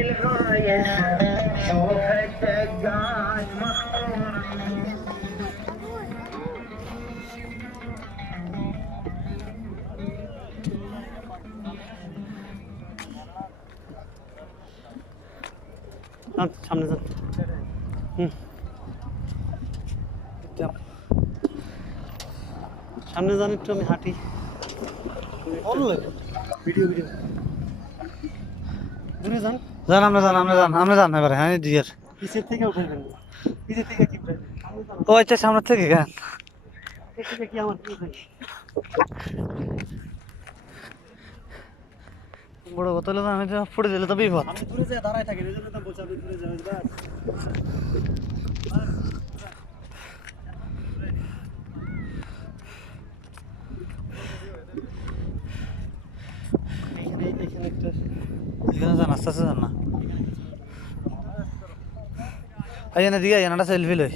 الغاية شوفتك قاعد مخمور সামনে যান সামনে যান একটু আমি হাঁটি ভিডিও ভিডিও দূরে যান যান আমরা যান এবারে হ্যাঁ ডিয়ার পিছের থেকে উঠাইবেন পিছের থেকে কি ও আচ্ছা সামনে থেকে গান থেকে কি আমার কি থাকে বড় কথা হলো আমি তো পড়ে দিলে তো বিপদ আমি দূরে যেয়ে দাঁড়ায় থাকি এই জন্য তো বলছি আপনি দূরে যাবেন এখানে একটা এখানে যান আস্তে আস্তে যান না আইয়া না দিকে আইয়া না সেলফি লই